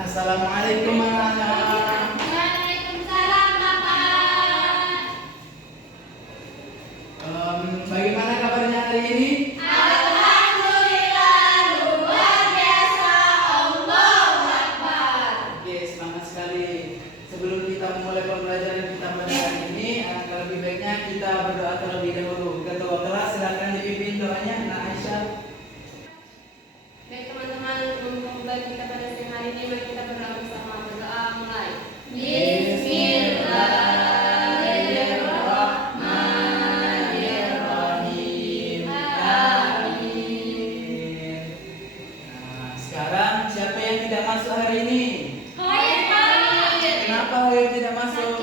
Assalamualaikum Mama. Waalaikumsalam, Bapak. Bagaimana kabarnya hari ini? Alhamdulillah, luar biasa. Allahu Akbar. Oke, semangat sekali. Sebelum kita memulai pembelajaran kita pada hari ini, alangkah lebih baiknya kita berdoa terlebih dahulu. Ketua kelas silakan dipimpin doanya, Nak Aisyah. Baik teman-teman, untuk pembelajaran kita pada siang hari ini, mari kita berdoa bersama. Berdoa mulai. Bismillahirrahmanirrahim. Amin. Nah, sekarang siapa yang tidak masuk hari ini? Kenapa Hayat tidak masuk?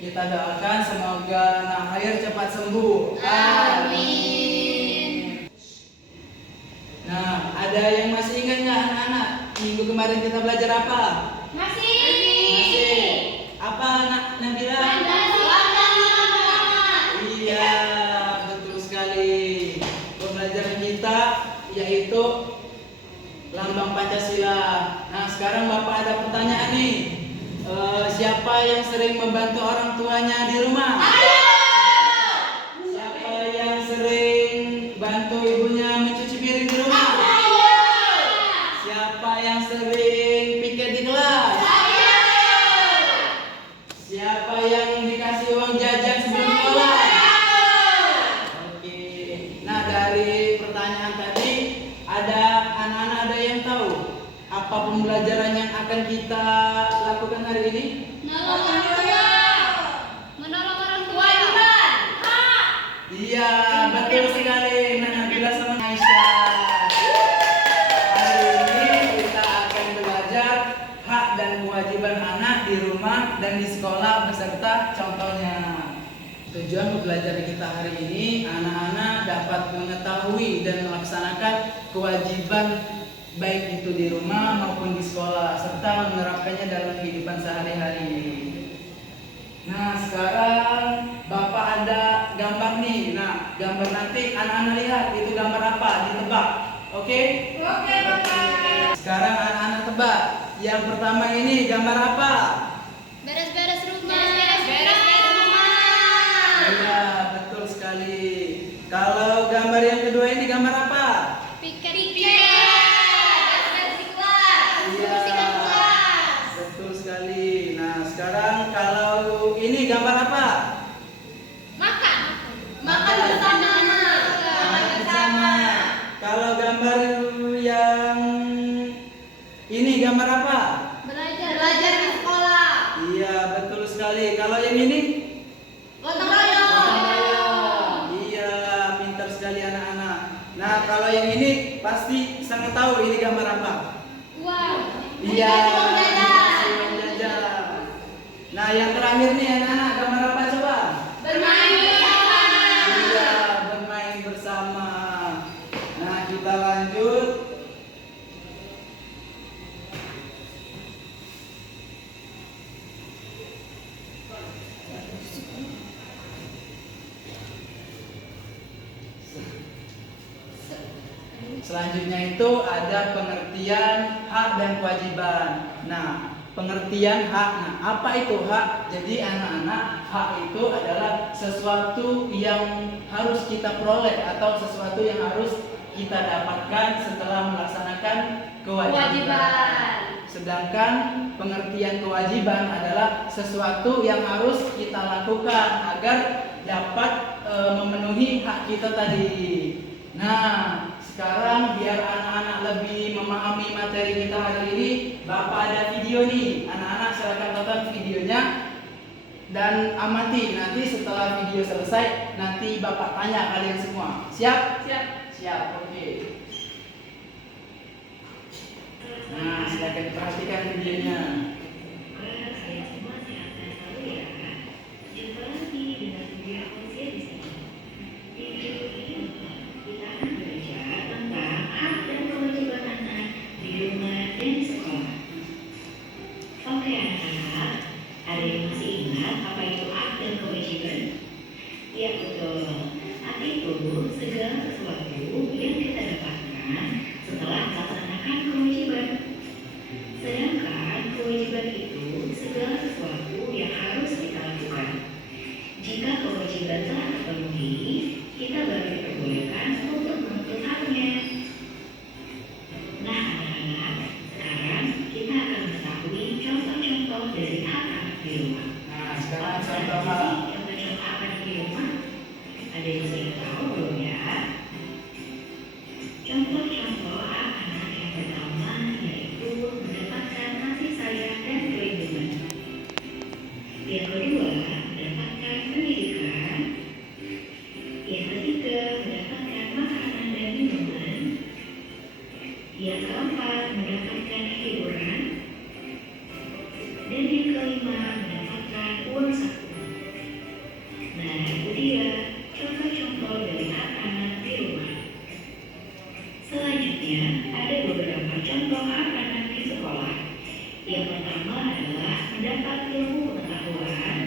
Kita doakan semoga Nak Hayat cepat sembuh. Amin. Nah, ada yang masih ingat nggak anak-anak? Minggu kemarin kita belajar apa? Masih. Apa Nak Nabila? Iya, betul sekali. Pembelajaran kita yaitu lambang Pancasila. Nah, sekarang Bapak ada pertanyaan nih. Siapa yang sering membantu orang tuanya di rumah? Siapa yang sering bantu ibunya mencuci piring di rumah? Siapa yang sering piket di kelas? Siapa yang dikasih uang jajan sebelum sekolah? Oke. Nah, dari pertanyaan tadi ada anak-anak ada yang tahu apa pembelajaran yang akan kita lakukan hari ini? Menolong orang tua. Iya, betul sekali. Nah, Nabila sama Aisyah. Hari ini kita akan belajar hak dan kewajiban anak di rumah dan di sekolah beserta contohnya. Tujuan pembelajaran kita hari ini, anak-anak dapat mengetahui dan melaksanakan kewajiban baik itu di rumah maupun di sekolah serta menerapkannya dalam kehidupan sehari-hari. Nah, sekarang Bapak ada gambar nih. Nah, gambar nanti anak-anak lihat itu gambar apa, ditebak. Oke? Oke, Bapak. Sekarang anak-anak tebak. Yang pertama ini gambar apa? Beres-beres rumah. Beres-beres rumah. Iya, betul sekali. Kalau gambar yang kedua ini gambar apa? Piket. Beres-beres kelas. Iya, Bersihkan kelas. betul sekali. Nah, sekarang kalau ini gambar apa? Makan. Makan bersama. Makan bersama. Kalau gambar yang ini gambar apa? Belajar di sekolah. Iya, betul sekali. Kalau yang ini? Gotong royong. Gotong royong. Iya, pintar sekali anak-anak. Nah, kalau yang ini pasti sangat tahu ini gambar apa? Wow. Iya, Uang jajan. uang jajan. Nah, yang terakhir nih anak-anak gambar apa coba? Bermain bersama. Iya, bermain bersama. Nah, kita lanjut. Selanjutnya itu ada pengertian hak dan kewajiban. Nah, pengertian hak. Nah, apa itu hak? Jadi anak-anak, hak itu adalah sesuatu yang harus kita peroleh atau sesuatu yang harus kita dapatkan setelah melaksanakan kewajiban. Sedangkan pengertian kewajiban adalah sesuatu yang harus kita lakukan agar dapat memenuhi hak kita tadi. Nah, sekarang biar anak-anak lebih memahami materi kita hari ini, Bapak ada video nih. Anak-anak silakan tonton videonya dan amati. Nanti setelah video selesai, nanti Bapak tanya kalian semua. Siap? Siap. Oke. Nah, silakan perhatikan videonya. Oke anak-anak, ada yang masih ingat apa itu hak dan kewajiban? Ya betul, hak itu segala sesuatu yang kita dapatkan setelah melaksanakan kewajiban. kewajiban itu segala sesuatu yang harus kita lakukan. Jika kewajiban telah terpenuhi, kita baru diperbolehkan untuk menuntut haknya. Nah, anak-anak, sekarang kita akan mengetahui contoh-contoh dari hak anak di rumah. Nah, sekarang Apa contoh saja hak. sih contoh-contoh hak anak di rumah? Ada yang sudah tahu belum ya? Contoh-contoh hak anak yang pertama yaitu mendapatkan kasih sayang dan perlindungan. Yang kedua, mendapatkan pendidikan. Yang ketiga, mendapatkan makanan dan minuman. Yang keempat, mendapatkan hiburan. Dan yang kelima, mendapatkan uang saku. Nah, itu dia contoh-contoh dari hak anak di rumah. Selanjutnya, ada beberapa contoh hak anak di sekolah. Yang pertama adalah mendapat ilmu pengetahuan.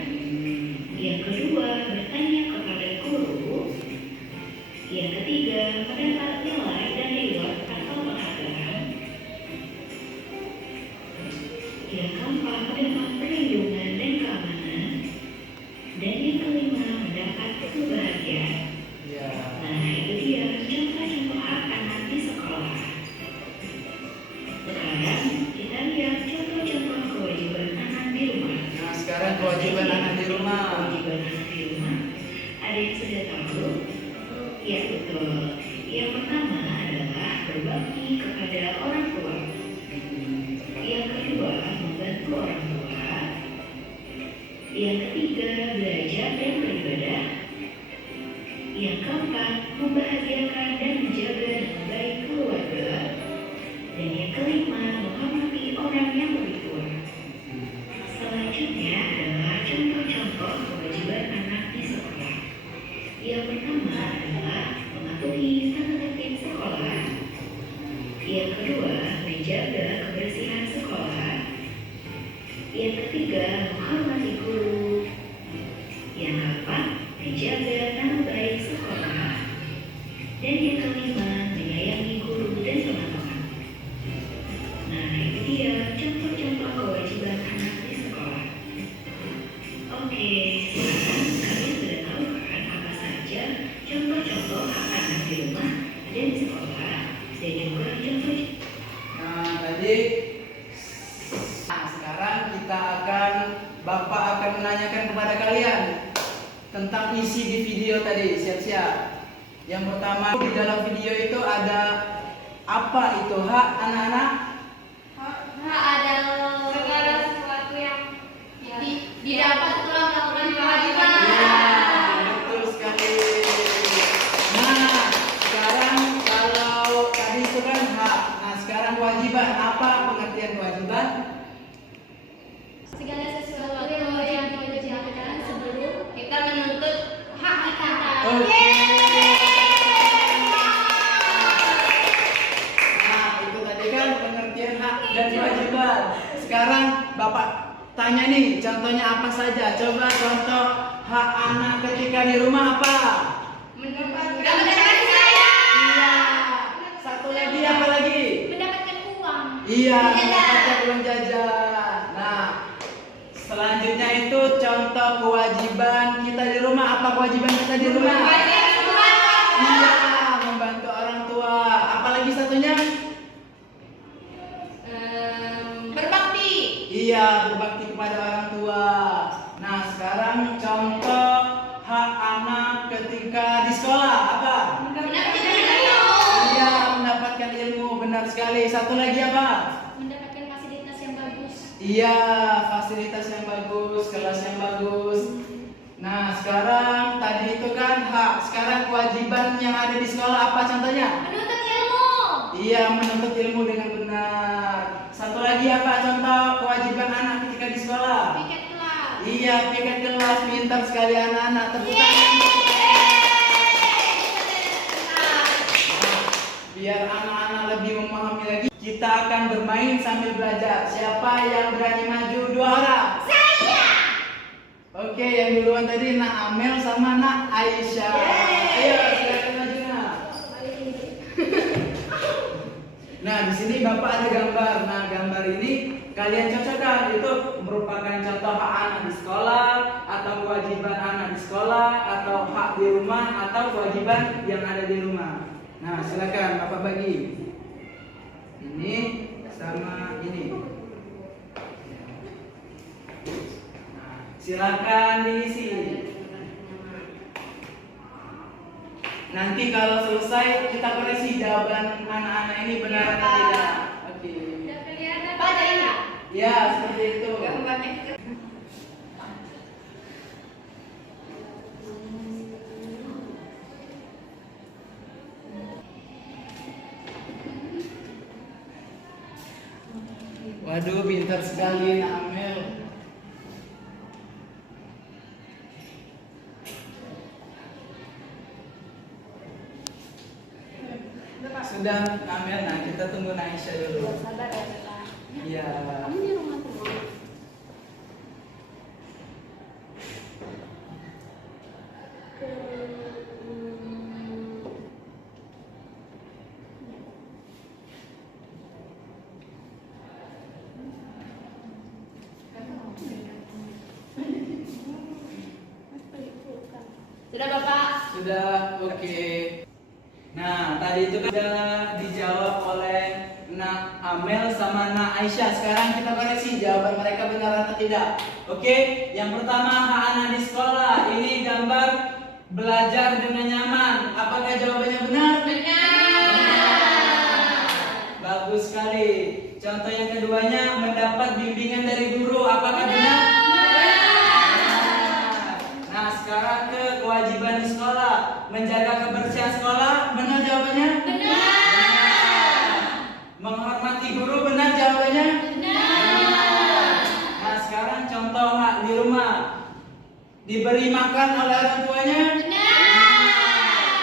Yang kedua, bertanya kepada guru. Yang ketiga, mendapat nilai dan reward atau penghargaan. Yang keempat, mendapat perlindungan dan keamanan. Dan yang kelima, mendapat kebahagiaan. Ya. Nah, itu dia contoh-contoh hak anak di sekolah. Sekarang kita lihat contoh-contoh kewajiban anak di rumah. Nah, sekarang kewajiban anak di rumah. Kewajiban anak di rumah. Ada yang sudah tahu? Ya, betul. Yang pertama adalah berbakti kepada orang tua. Yang kedua, membantu orang tua. Yang ketiga, belajar dan beribadah. Yang keempat, membahagiakan dan menjaga dengan baik keluarga. Dan yang kelima, menghormati orang yang lebih tua. Selanjutnya adalah contoh-contoh kewajiban anak di sekolah. Yang pertama adalah mematuhi tata tertib sekolah. Yang kedua, menjaga kebersihan sekolah. Yang ketiga, menghormati guru. Yang keempat, menjaga nama baik sekolah. Dan yang kelima, menyayangi guru dan teman-teman. Nah, itu dia contoh-contoh kewajiban anak di sekolah. Oke, sekarang kalian sudah tahu kan apa saja contoh-contoh hak anak di rumah dan di sekolah dan juga contoh. Nah, tadi sekarang Bapak akan menanyakan kepada kalian tentang isi di video tadi. Siap-siap. Yang pertama, di dalam video itu ada apa itu hak anak-anak? Hak adalah segala sesuatu yang didapat telah melakukan kewajiban. Ya, betul sekali. Nah, sekarang kalau tadi itu kan hak. Nah, sekarang kewajiban. Apa pengertian kewajiban? Segala sesuatu yang diwajibkan sebelum kita menuntut hak kita. Oke. Nah, itu tadi kan pengertian hak dan kewajiban. Sekarang Bapak tanya nih, contohnya apa saja? Coba contoh hak anak ketika di rumah apa? Mendapatkan kasih sayang. Iya. Satu lagi apa lagi? Mendapatkan uang. Iya, mendapatkan uang jajan. Nah, selanjutnya itu contoh kewajiban kita di rumah. Apa kewajiban kita di rumah? Iya, membantu orang tua. Apalagi satunya? Berbakti. Iya, berbakti kepada orang tua. Nah, sekarang contoh hak anak ketika di sekolah apa? Mendapatkan ilmu. Iya, mendapatkan ilmu. Benar sekali. Satu lagi apa? Mendapatkan fasilitas yang bagus. Iya, fasilitas yang bagus, kelas yang bagus. Nah, sekarang tadi itu kan hak. Sekarang kewajiban yang ada di sekolah apa contohnya? Menuntut ilmu. Iya, menuntut ilmu dengan benar. Satu lagi apa contoh kewajiban anak ketika di sekolah? Piket kelas. Iya, piket kelas. Pintar sekali anak-anak. Tepuk tangan. Biar anak-anak lebih memahami lagi, kita akan bermain sambil belajar. Siapa yang berani maju? 2 orang. Saya. Oke, yang duluan tadi Nak Amel sama Nak Aisyah. Ayo, silakan maju Nak. Nah, di sini Bapak ada gambar. Nah, gambar ini kalian cocokkan itu merupakan contoh hak anak di sekolah atau kewajiban anak di sekolah atau hak di rumah atau kewajiban yang ada di rumah. Nah, silakan Bapak bagi. Ini sama ini. Nah, silakan diisi. Nanti kalau selesai kita koreksi jawaban anak-anak ini benar atau tidak. Oke. Udah kelihatan padanya. Ya, seperti itu. Gambarnya. Waduh, pintar sekali Nak Amel. Sudah Nak Amel, nah kita tunggu Naisha dulu. Sabar ya, Bapak. Iya. Kamu di rumah terus. Sudah Bapak? Sudah, oke. Nah, tadi itu kan sudah dijawab oleh Nak Amel sama Nak Aisyah. Sekarang kita koreksi jawaban mereka benar atau tidak. Oke, yang pertama hak anak di sekolah. Ini gambar belajar dengan nyaman. Apakah jawabannya benar? Benar. Bagus sekali. Contoh yang keduanya mendapat bimbingan dari guru. Apakah benar? Nah, sekarang ke kewajiban di sekolah. Menjaga kebersihan sekolah. Benar jawabannya? Benar. Menghormati guru. Benar jawabannya? Benar. Nah, sekarang contoh hak di rumah. Diberi makan oleh orang tuanya. Benar.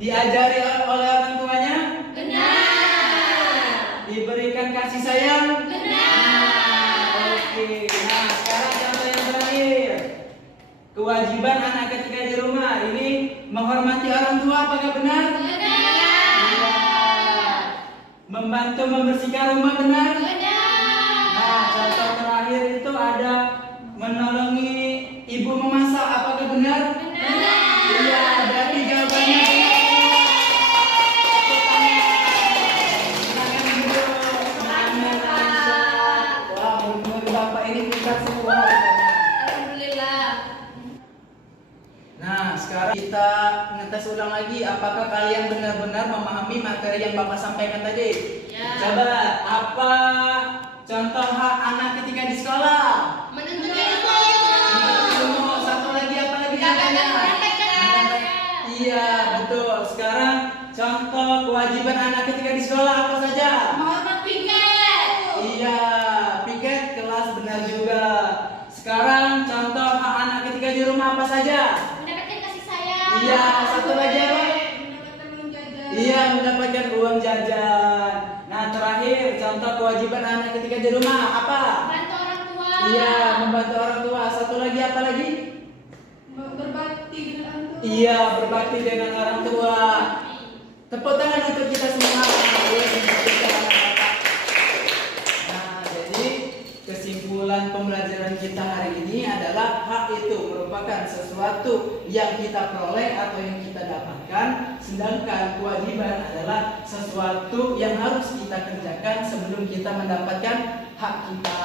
Diajari oleh orang tuanya. Benar. Diberikan kasih sayang. Benar. Oke. Nah, sekarang contoh yang terakhir. Kewajiban anak ketika di rumah. Ini menghormati orang tua. Apakah benar? Iya. Membantu membersihkan rumah. Benar? Nah, contoh terakhir itu ada menolongi ibu memasak. Apakah benar? Iya, berarti jawabannya benar. Silakan duduk. Amel, Aisyah. Wah, murid-murid Bapak ini pintar semua. Alhamdulillah. Nah, sekarang kita ngetes ulang lagi. Apakah kalian benar-benar memahami materi yang Bapak sampaikan tadi? Ya. Coba, apa contoh hak anak ketika di sekolah? Menuntut ilmu. Ilmu. Satu lagi apa lagi? Mendapatkan pelajaran. Iya, betul. Sekarang contoh kewajiban anak ketika di sekolah apa saja? Menghormat piket. Iya, piket kelas benar juga. Sekarang contoh hak anak ketika di rumah apa saja? Mendapatkan kasih sayang. Iya, satu lagi apa? Mendapatkan uang jajan. Iya, mendapatkan uang jajan. Nah, terakhir contoh kewajiban anak ketika di rumah apa? Bantu orang tua. Iya, membantu orang tua. Satu lagi apa lagi? Berbakti dengan orang tua. Iya, berbakti dengan orang tua. Tepuk tangan untuk kita semua. Nah, jadi kesimpulan pembelajaran kita hari ini adalah hak itu merupakan sesuatu yang kita peroleh atau yang kita dapatkan, sedangkan kewajiban adalah sesuatu yang harus kita kerjakan sebelum kita mendapatkan hak kita.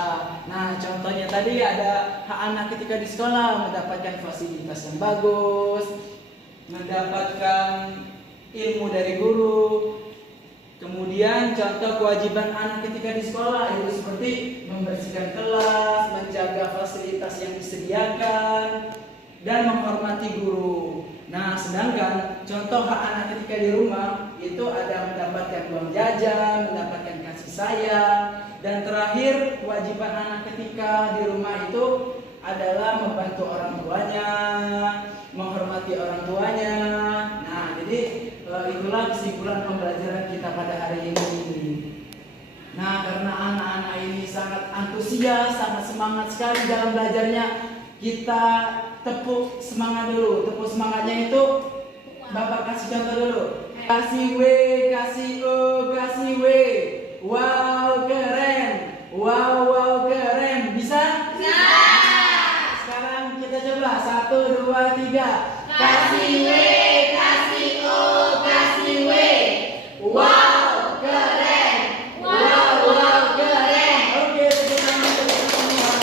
Nah, contohnya tadi ada hak anak ketika di sekolah, mendapatkan fasilitas yang bagus, mendapatkan ilmu dari guru. Kemudian contoh kewajiban anak ketika di sekolah itu seperti membersihkan kelas, menjaga fasilitas yang disediakan, dan menghormati guru. Nah, sedangkan contoh hak anak ketika di rumah itu ada mendapatkan uang jajan, mendapatkan kasih sayang, dan terakhir kewajiban anak ketika di rumah itu adalah membantu orang tuanya, menghormati orang tuanya. Nah, jadi itulah kesimpulan pembelajaran kita pada hari ini. Nah, karena anak-anak ini sangat antusias, sangat semangat sekali dalam belajarnya, kita tepuk semangat dulu. Tepuk semangatnya itu Bapak kasih contoh dulu. Kasih W, kasih O, kasih W. Wow, keren. Wow, keren. Bisa? Bisa. Sekarang kita coba. 1, 2, 3. Kasih W, kasih O, kasih W. Wow, keren. Wow, keren. Oke, tepuk tangan semua.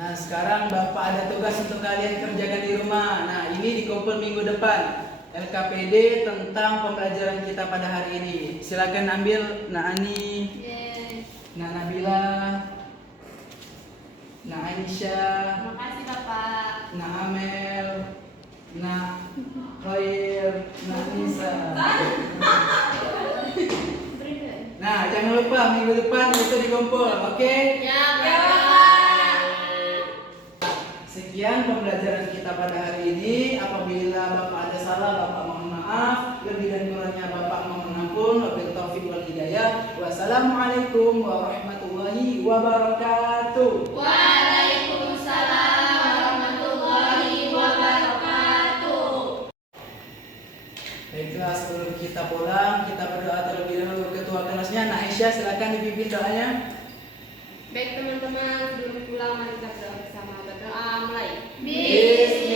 Nah, sekarang Bapak ada tugas untuk kalian kerjakan di rumah. Nah, ini dikumpul minggu depan. LKPD tentang pembelajaran kita pada hari ini. Silakan ambil Nak Ani, Yes. Nak Nabila, Nak Aisyah, Terima kasih Bapak. Nak Amel, Nak Khair, Nak Nisa. Nah, jangan lupa minggu depan itu dikumpul, oke? Ya, Bapak. Sekian pembelajaran kita pada hari ini. Apabila Bapak ada salah, Bapak mohon maaf. Lebih dan kurangnya Bapak mohon ampun. Wabillahi taufiq wal hidayah. Wassalamualaikum warahmatullahi wabarakatuh. Waalaikumsalam warahmatullahi wabarakatuh. Baiklah, sebelum kita pulang, kita berdoa terlebih dahulu. Ketua kelasnya, Nak Aisyah, silakan dipimpin doanya. Baik teman-teman, sebelum pulang mari kita berdoa bersama. Berdoa mulai. Bismillah.